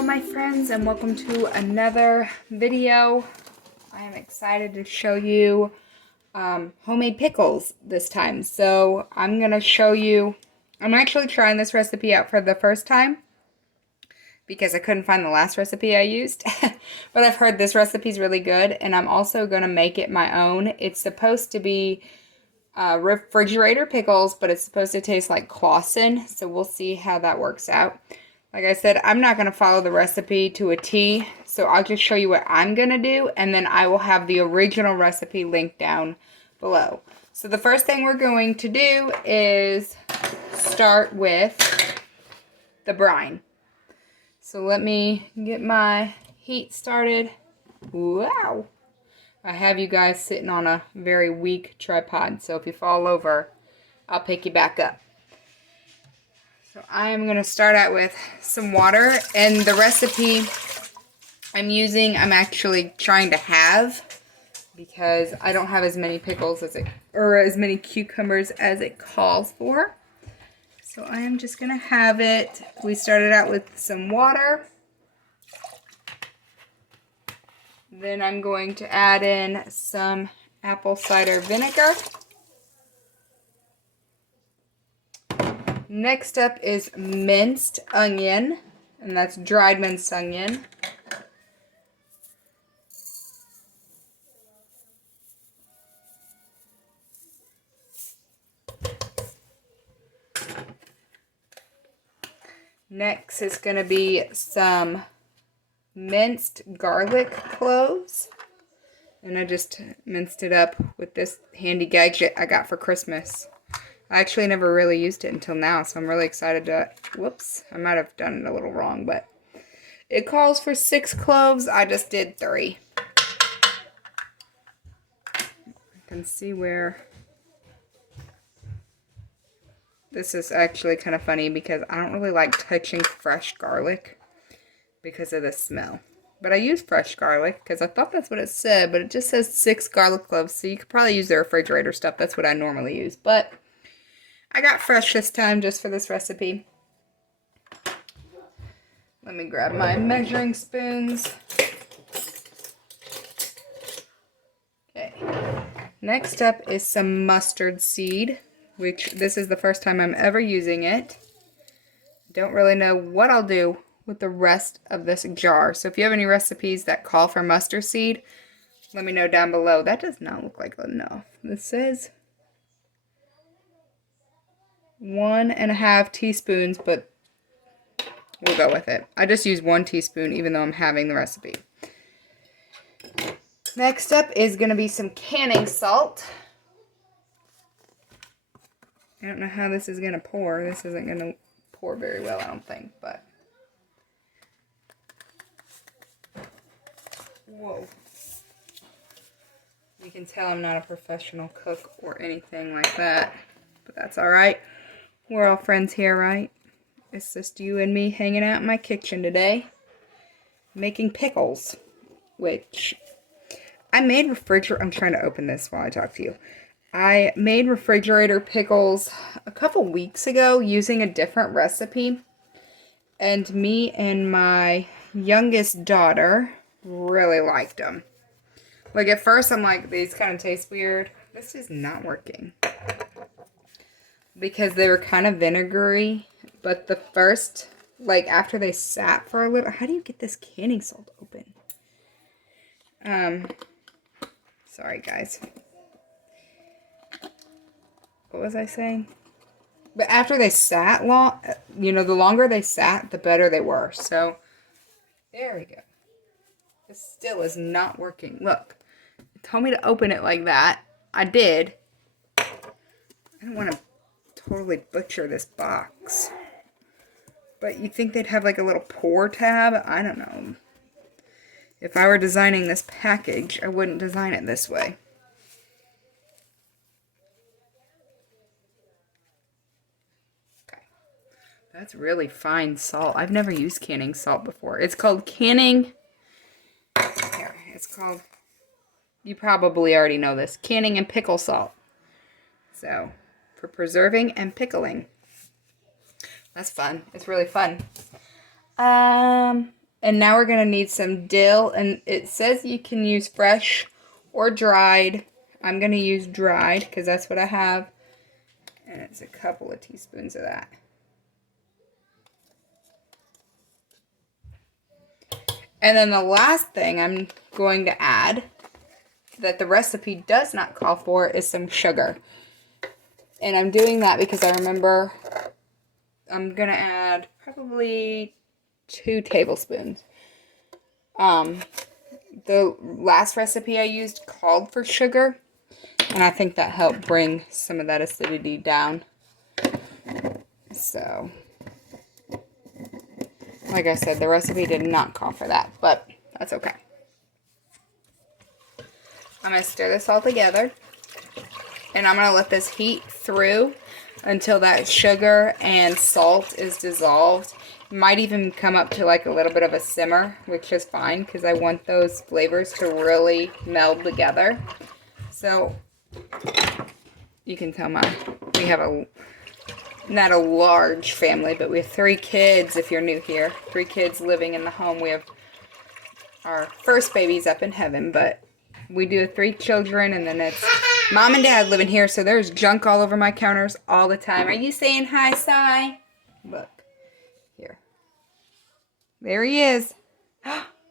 Hello my friends, and welcome to another video. I am excited to show you homemade pickles this time. So I'm going to show you, I'm actually trying this recipe out for the first time because I couldn't find the last recipe I used. But I've heard this recipe is really good, and I'm also going to make it my own. It's supposed to be refrigerator pickles, but it's supposed to taste like Clausen, so we'll see how that works out. Like I said, I'm not going to follow the recipe to a T, so I'll just show you what I'm going to do, and then I will have the original recipe linked down below. So the first thing we're going to do is start with the brine. So let me get my heat started. Wow! I have you guys sitting on a very weak tripod, so if you fall over, I'll pick you back up. So I am going to start out with some water, and the recipe I'm actually trying to have because I don't have as many pickles or as many cucumbers as it calls for. So I am just going to have it. We started out with some water. Then I'm going to add in some apple cider vinegar. Next up is minced onion, and that's dried minced onion. Next is going to be some minced garlic cloves, and I just minced it up with this handy gadget I got for Christmas. I actually never really used it until now, so I'm really excited to, whoops, I might have done it a little wrong, but it calls for 6 cloves. I just did 3. I can see where this is actually kind of funny because I don't really like touching fresh garlic because of the smell. But I use fresh garlic because I thought that's what it said, but it just says 6 garlic cloves, so you could probably use the refrigerator stuff. That's what I normally use, but I got fresh this time just for this recipe. Let me grab my measuring spoons. Okay. Next up is some mustard seed, which this is the first time I'm ever using it. Don't really know what I'll do with the rest of this jar. So if you have any recipes that call for mustard seed, let me know down below. That does not look like enough. This says 1.5 teaspoons, but we'll go with it. I just use 1 teaspoon even though I'm having the recipe. Next up is going to be some canning salt. I don't know how this is going to pour. This isn't going to pour very well, I don't think, but whoa. You can tell I'm not a professional cook or anything like that, but that's alright. We're all friends here, right? It's just you and me hanging out in my kitchen today, making pickles, which I made I'm trying to open this while I talk to you. I made refrigerator pickles a couple weeks ago using a different recipe, and me and my youngest daughter really liked them. Like at first I'm like, these kind of taste weird. This is not working because they were kind of vinegary, but the first, like after they sat for a little, how do you get this canning salt open? Sorry guys. What was I saying? But after they sat long, you know, the longer they sat, the better they were. So, there we go. This still is not working. Look, it told me to open it like that. I did. I don't want to totally butcher this box. But you think they'd have like a little pour tab? I don't know. If I were designing this package, I wouldn't design it this way. Okay. That's really fine salt. I've never used canning salt before. It's called canning. Here, it's called, you probably already know this, canning and pickle salt. So, for preserving and pickling. That's fun. It's really fun. And now we're going to need some dill. And it says you can use fresh or dried. I'm going to use dried because that's what I have. And it's a couple of teaspoons of that. And then the last thing I'm going to add that the recipe does not call for is some sugar. And I'm doing that because I remember I'm going to add probably 2 tablespoons. The last recipe I used called for sugar, and I think that helped bring some of that acidity down. So, like I said, the recipe did not call for that, but that's okay. I'm going to stir this all together, and I'm going to let this heat through until that sugar and salt is dissolved. It might even come up to like a little bit of a simmer, which is fine because I want those flavors to really meld together. So you can tell we have not a large family, but we have 3 kids if you're new here. 3 kids living in the home. We have our first baby's up in heaven, but we do 3 children, and then it's Mom and Dad living here, so there's junk all over my counters all the time. Are you saying hi, Si? Look. Here. There he is.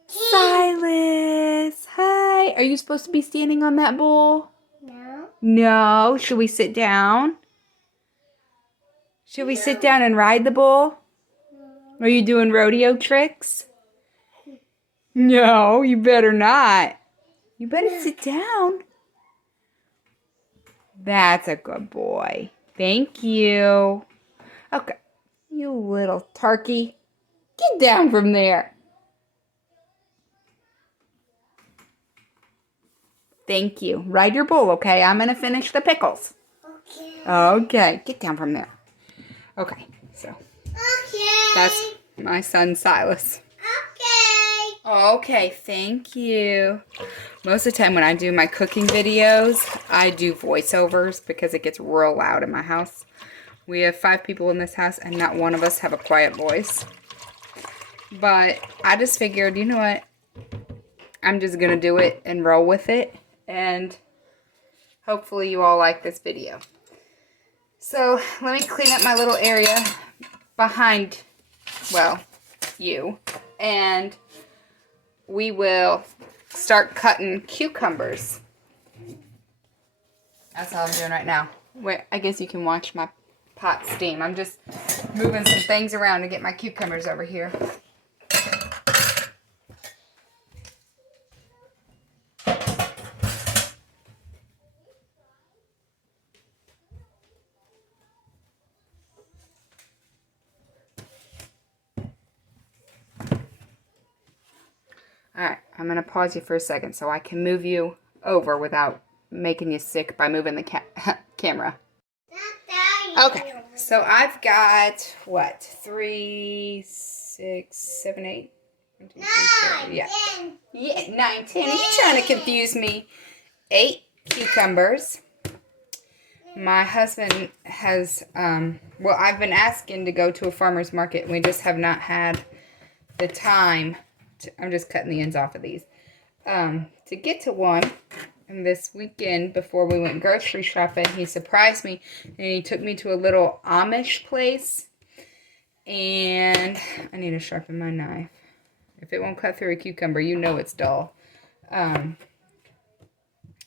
Silas! Hi! Are you supposed to be standing on that bowl? No. No. Should we sit down? Should we sit down and ride the bull? Are you doing rodeo tricks? No, you better not. You better sit down. That's a good boy. Thank you. Okay. You little turkey. Get down from there. Thank you. Ride your bull, okay? I'm going to finish the pickles. Okay. Okay. Get down from there. Okay. So. Okay. That's my son, Silas. Okay. Okay. Thank you. Most of the time when I do my cooking videos, I do voiceovers because it gets real loud in my house. We have 5 people in this house and not one of us have a quiet voice. But I just figured, you know what? I'm just going to do it and roll with it. And hopefully you all like this video. So let me clean up my little area behind, well, you. And we will start cutting cucumbers. That's all I'm doing right now. Wait, I guess you can watch my pot steam. I'm just moving some things around to get my cucumbers over here. Alright, I'm going to pause you for a second so I can move you over without making you sick by moving the camera. Okay, so I've got, what, 3, 6, 7, 8? 1, 2, 3, 4, yeah. 10. Yeah, 9, 10. Are you trying to confuse me? 8 cucumbers. My husband has, well, I've been asking to go to a farmer's market, and we just have not had the time. I'm just cutting the ends off of these. To get to one. And this weekend, before we went grocery shopping, he surprised me. And he took me to a little Amish place. And I need to sharpen my knife. If it won't cut through a cucumber, you know it's dull. Anyway,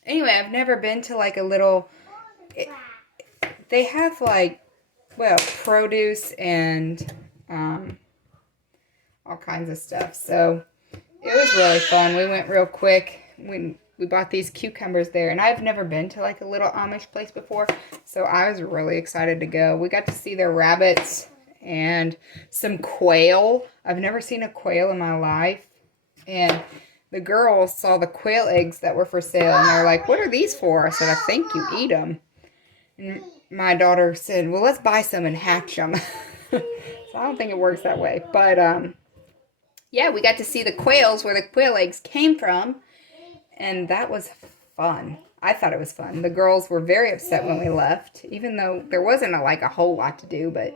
I've never been to like a little... they have like, well, produce and... all kinds of stuff. So it was really fun. We went real quick. We bought these cucumbers there, and I've never been to like a little Amish place before, so I was really excited to go. We got to see their rabbits and some quail. I've never seen a quail in my life, and the girls saw the quail eggs that were for sale, and they're like, "What are these for?" I said, "I think you eat them." And my daughter said, "Well, let's buy some and hatch them." So I don't think it works that way, but yeah, we got to see the quails where the quail eggs came from, and that was fun. I thought it was fun. The girls were very upset when we left, even though there wasn't like a whole lot to do, but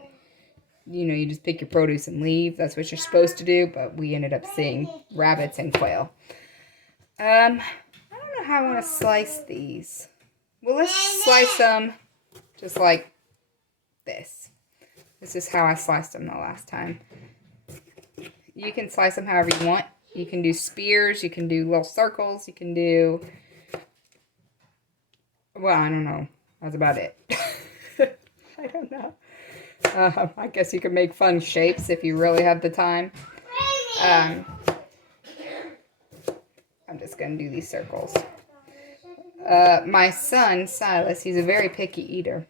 you just pick your produce and leave. That's what you're supposed to do, but we ended up seeing rabbits and quail. I don't know how I want to slice these. Well, let's slice them just like this. This is how I sliced them the last time. You can slice them however you want. You can do spears, you can do little circles, you can do, well, I don't know. That's about it. I don't know. I guess you could make fun shapes if you really have the time. I'm just going to do these circles. My son, Silas, he's a very picky eater.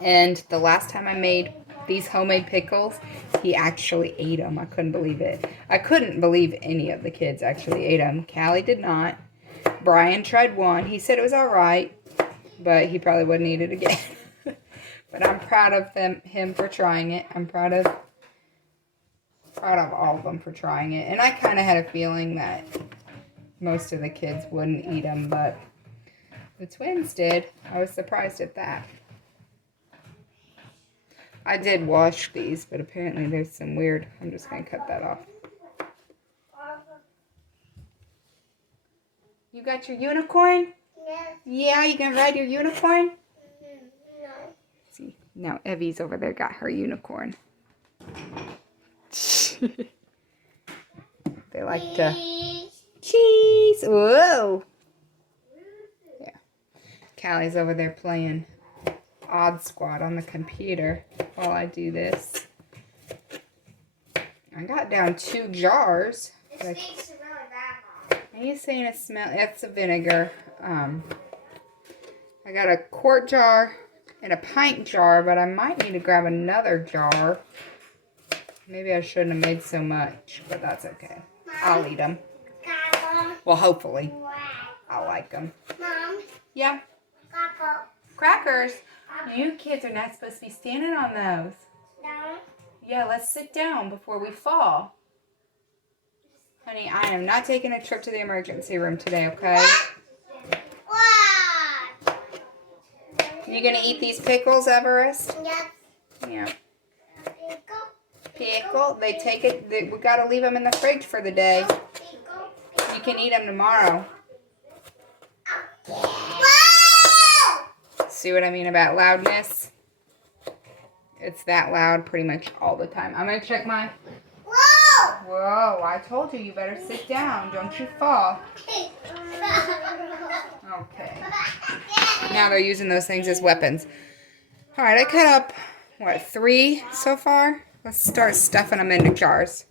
And the last time I made these homemade pickles, he actually ate them. I couldn't believe it. I couldn't believe any of the kids actually ate them. Callie did not. Brian tried one. He said it was all right, but he probably wouldn't eat it again. But I'm proud of him for trying it. I'm proud of all of them for trying it. And I kind of had a feeling that most of the kids wouldn't eat them, but the twins did. I was surprised at that. I did wash these, but apparently there's some weird... I'm just going to cut that off. You got your unicorn? Yes. Yeah, you gonna ride your unicorn? No. See, now Evie's over there got her unicorn. They like to... Cheese! Whoa! Yeah. Callie's over there playing Odd Squad on the computer while I do this. I got down 2 jars. It stinks really bad, Mom. Are you saying it smells? It's a vinegar. I got a quart jar and a pint jar, but I might need to grab another jar. Maybe I shouldn't have made so much, but that's okay. I'll eat them. Well, hopefully. I'll like them. Mom. Yeah. Crackers. You kids are not supposed to be standing on those. No. Yeah, let's sit down before we fall. Honey, I am not taking a trip to the emergency room today, okay? What? You gonna eat these pickles, Everest? Yes. Yeah. Pickle. Pickle. They take it. We gotta leave them in the fridge for the day. Pickle. You can eat them tomorrow. Whoa! See what I mean about loudness? It's that loud pretty much all the time. I'm gonna check my... Whoa! Whoa, I told you better sit down. Don't you fall. Okay. Now they're using those things as weapons. Alright, I cut up, what, 3 so far? Let's start stuffing them into jars.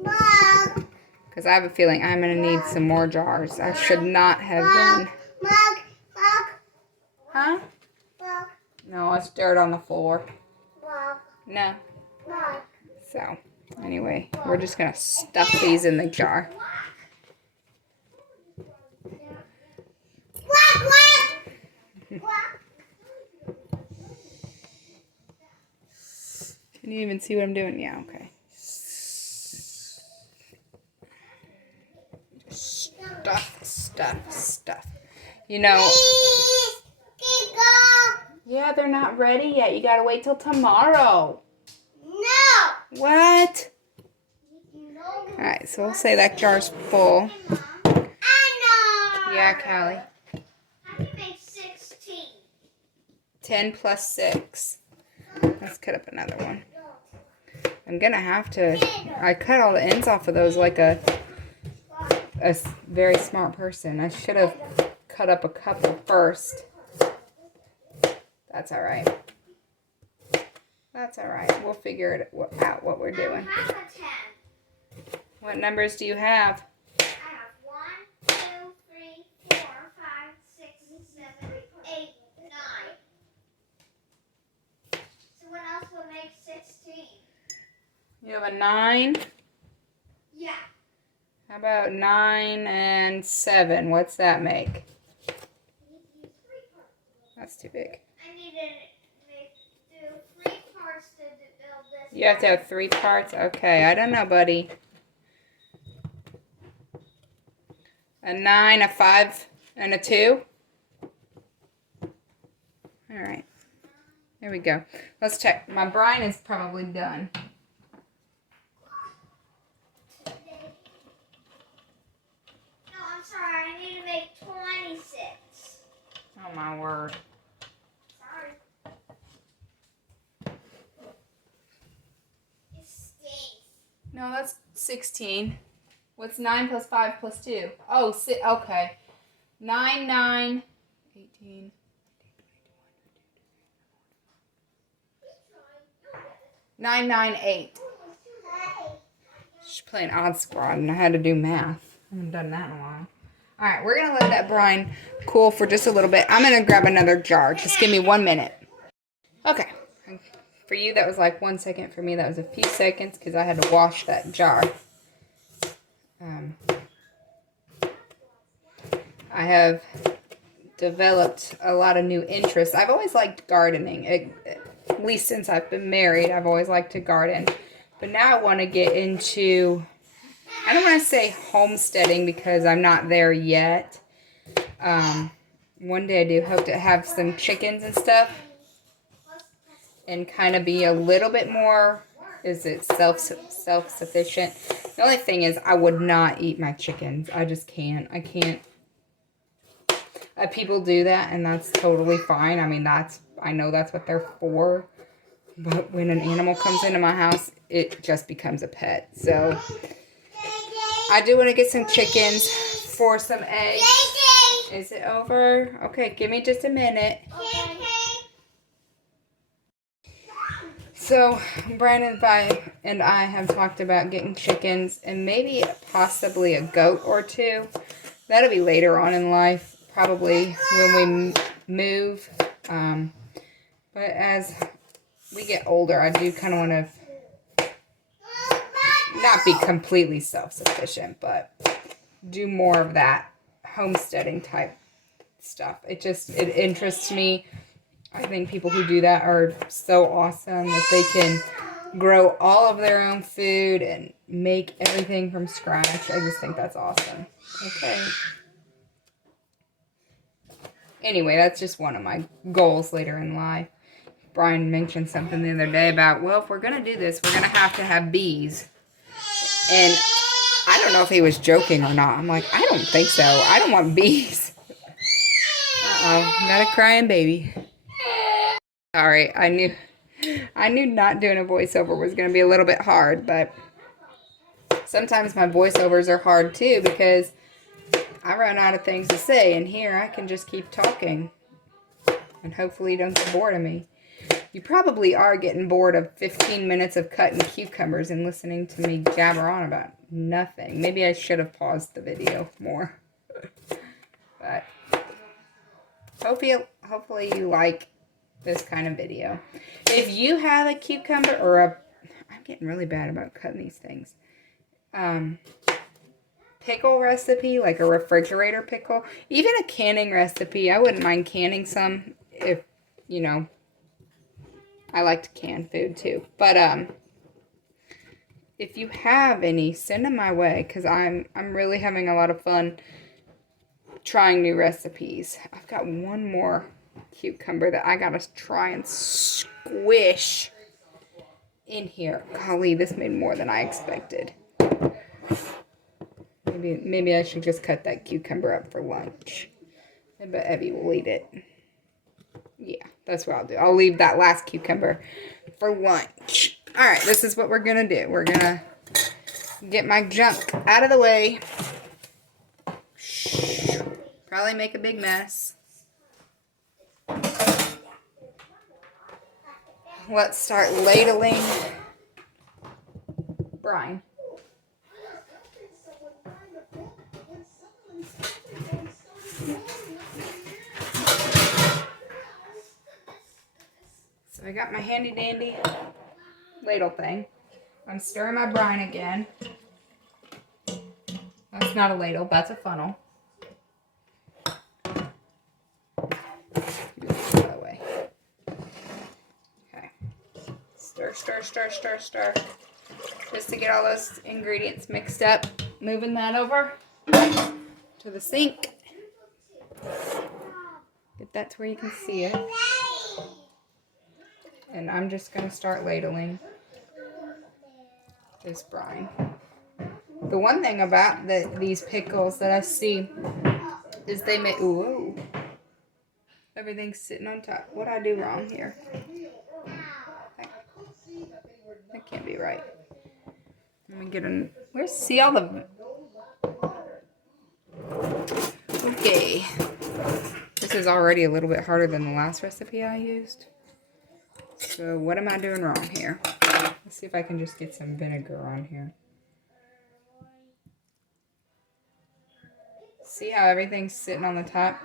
Mug. Because I have a feeling I'm going to need some more jars. I should not have done... Mug. Huh? Mug. No, it's dirt on the floor. Mug. No. Mug. So, anyway, we're just going to stuff these in the jar. Can you even see what I'm doing? Yeah, okay. Stuff. You know... Yeah, they're not ready yet. You gotta wait till tomorrow. No. What? Alright, so we'll say that jar's full. I know. Yeah, Callie. How do you make 16? 10 plus 6. Let's cut up another one. I'm gonna have to... I cut all the ends off of those like a very smart person. I should have cut up a couple first. That's alright. That's alright. We'll figure it out what we're doing. I have a 10. What numbers do you have? I have 1, 2, 3, 4, 5, 6, 7, 8, 9. So what else will make 16? You have a 9? Yeah. How about 9 and 7? What's that make? That's too big. I need to do 3 parts to build this. You have to have 3 parts? Okay, I don't know, buddy. A 9, a 5, and a 2? Alright. There we go. Let's check. My brine is probably done. No, I'm sorry. I need to make 26. Oh my word. Sorry. It stinks. No, that's 16. What's 9 plus 5 plus 2? Oh, okay. 9, 9, 18. 9, 9, 8. She's playing Odd Squad, and I had to do math. I haven't done that in a while. All right, we're going to let that brine cool for just a little bit. I'm going to grab another jar. Just give me 1 minute. Okay. For you, that was like 1 second. For me, that was a few seconds because I had to wash that jar. I have developed a lot of new interests. I've always liked gardening. At least since I've been married, I've always liked to garden. But now I want to get into, I don't want to say homesteading because I'm not there yet. One day I do hope to have some chickens and stuff. And kind of be a little bit more, self-sufficient. The only thing is I would not eat my chickens. I just can't. I can't. People do that, and that's totally fine. I mean, I know that's what they're for. But when an animal comes into my house, it just becomes a pet. So I do want to get some chickens for some eggs. Is it over? Okay, give me just a minute. So Brandon and I have talked about getting chickens and maybe possibly a goat or two. That'll be later on in life, probably when we move. But as we get older, I do kind of want to not be completely self-sufficient, but do more of that homesteading type stuff. It interests me. I think people who do that are so awesome that they can grow all of their own food and make everything from scratch. I just think that's awesome. Okay. Anyway, that's just one of my goals later in life. Brian mentioned something the other day about, well, if we're going to do this, we're going to have bees. And I don't know if he was joking or not. I'm like, I don't think so. I don't want bees. Uh-oh, got a crying baby. Sorry, I knew not doing a voiceover was going to be a little bit hard, but sometimes my voiceovers are hard too because I run out of things to say, and here I can just keep talking, and hopefully you don't get bored of me. You probably are getting bored of 15 minutes of cutting cucumbers and listening to me jabber on about nothing. Maybe I should have paused the video more. But hopefully you like this kind of video. If you have a cucumber or I'm getting really bad about cutting these things. Pickle recipe, like a refrigerator pickle, even a canning recipe. I wouldn't mind canning some if, I like to can food too. But if you have any, send them my way because I'm really having a lot of fun trying new recipes. I've got one more cucumber that I gotta try and squish in here. Golly, this made more than I expected. Maybe I should just cut that cucumber up for lunch. I bet Evie will eat it. Yeah, that's what I'll do. I'll leave that last cucumber for lunch. Alright, this is what we're gonna do. We're gonna get my junk out of the way. Probably make a big mess. Let's start ladling brine. So I got my handy dandy ladle thing. I'm stirring my brine again. That's not a ladle, that's a funnel. Okay. Stir, stir, stir, stir, stir. Just to get all those ingredients mixed up. Moving that over to the sink. Get that to where you can see it. And I'm just going to start ladling this brine. The one thing about these pickles that I see is they make, whoa, everything's sitting on top. What'd I do wrong here? That can't be right. Let me get in. Where's, see all the, okay. This is already a little bit harder than the last recipe I used. So what am I doing wrong here? Let's see if I can just get some vinegar on here. See how everything's sitting on the top?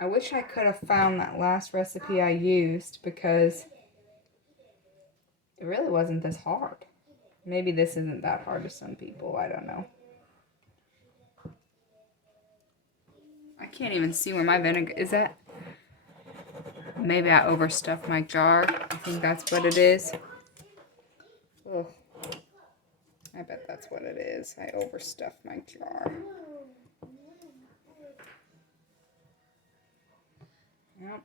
I wish I could have found that last recipe I used because it really wasn't this hard. Maybe this isn't that hard to some people. I don't know. I can't even see where my vinegar is at. Maybe I overstuffed my jar. I think that's what it is. Ugh. I bet that's what it is. I overstuffed my jar. Yep.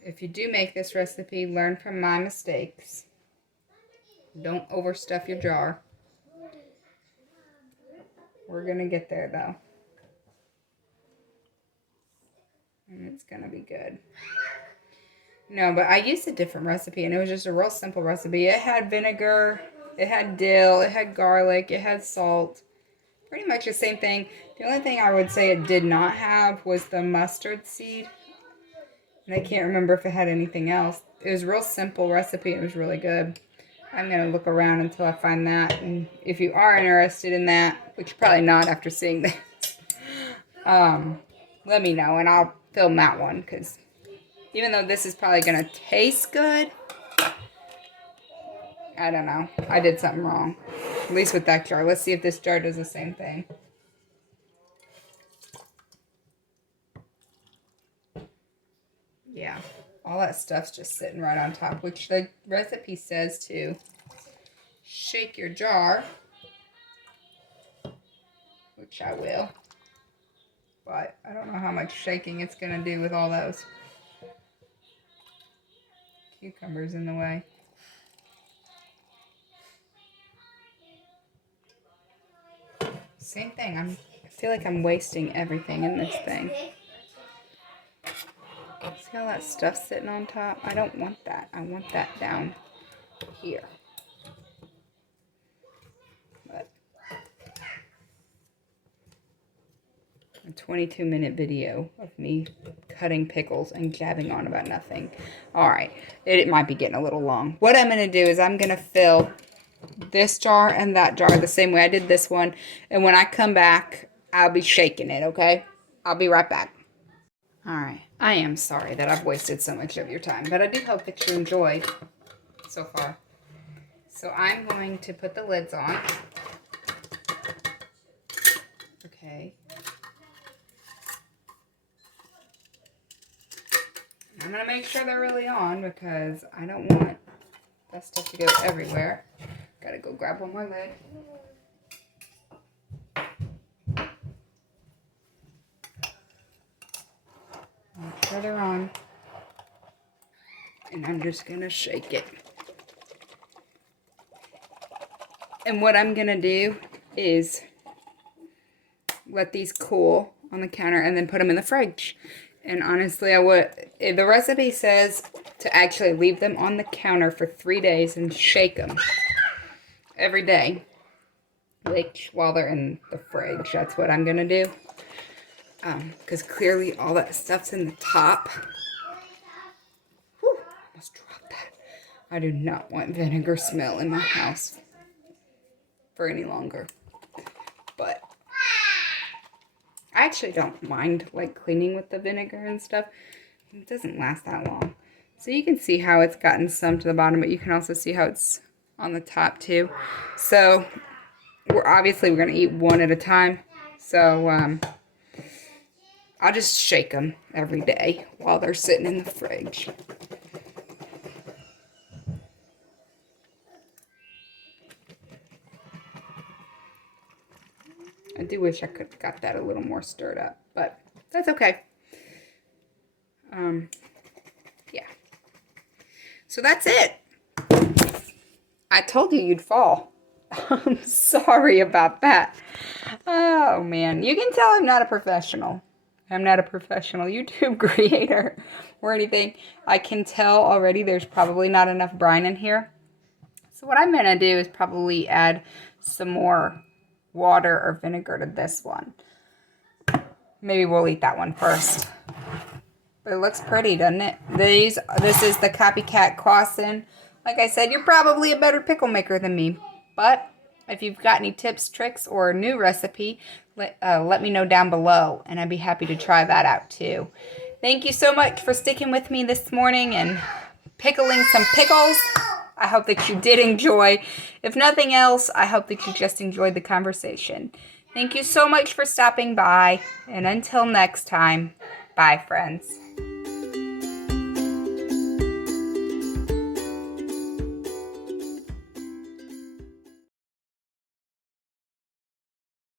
If you do make this recipe, learn from my mistakes. Don't overstuff your jar. We're gonna get there though. And it's gonna be good. No, but I used a different recipe and it was just a real simple recipe. It had vinegar, it had dill, it had garlic, it had salt. Pretty much the same thing. The only thing I would say it did not have was the mustard seed. And I can't remember if it had anything else. It was a real simple recipe. It was really good. I'm going to look around until I find that. And if you are interested in that, which you're probably not after seeing this, let me know and I'll film that one. Because even though this is probably going to taste good, I don't know. I did something wrong. At least with that jar. Let's see if this jar does the same thing. Yeah, all that stuff's just sitting right on top, which the recipe says to shake your jar, which I will, but I don't know how much shaking it's going to do with all those cucumbers in the way. Same thing, I feel like I'm wasting everything in this thing. See all that stuff sitting on top? I don't want that. I want that down here. But a 22-minute video of me cutting pickles and gabbing on about nothing. Alright, it might be getting a little long. What I'm going to do is I'm going to fill this jar and that jar the same way I did this one. And when I come back, I'll be shaking it, okay? I'll be right back. Alright, I am sorry that I've wasted so much of your time, but I do hope that you enjoyed so far. So I'm going to put the lids on. Okay. I'm going to make sure they're really on because I don't want that stuff to go everywhere. Gotta go grab one more lid. Make sure they're on. And I'm just going to shake it. And what I'm going to do is let these cool on the counter and then put them in the fridge. And honestly, the recipe says to actually leave them on the counter for 3 days and shake them every day. Like while they're in the fridge. That's what I'm going to do. Because clearly all that stuff's in the top. Whew, I almost dropped that. I do not want vinegar smell in my house for any longer. But I actually don't mind like cleaning with the vinegar and stuff. It doesn't last that long. So you can see how it's gotten some to the bottom, but you can also see how it's on the top too. So we're going to eat one at a time. So I'll just shake them every day while they're sitting in the fridge. I do wish I could have got that a little more stirred up, but that's okay. Yeah. So that's it. I told you you'd fall. I'm sorry about that. Oh, man. You can tell I'm not a professional. I'm not a professional YouTube creator or anything. I can tell already there's probably not enough brine in here. So what I'm going to do is probably add some more water or vinegar to this one. Maybe we'll eat that one first. But it looks pretty, doesn't it? This is the copycat croissant. Like I said, you're probably a better pickle maker than me. But if you've got any tips, tricks, or a new recipe, let me know down below. And I'd be happy to try that out too. Thank you so much for sticking with me this morning and pickling some pickles. I hope that you did enjoy. If nothing else, I hope that you just enjoyed the conversation. Thank you so much for stopping by. And until next time, bye friends.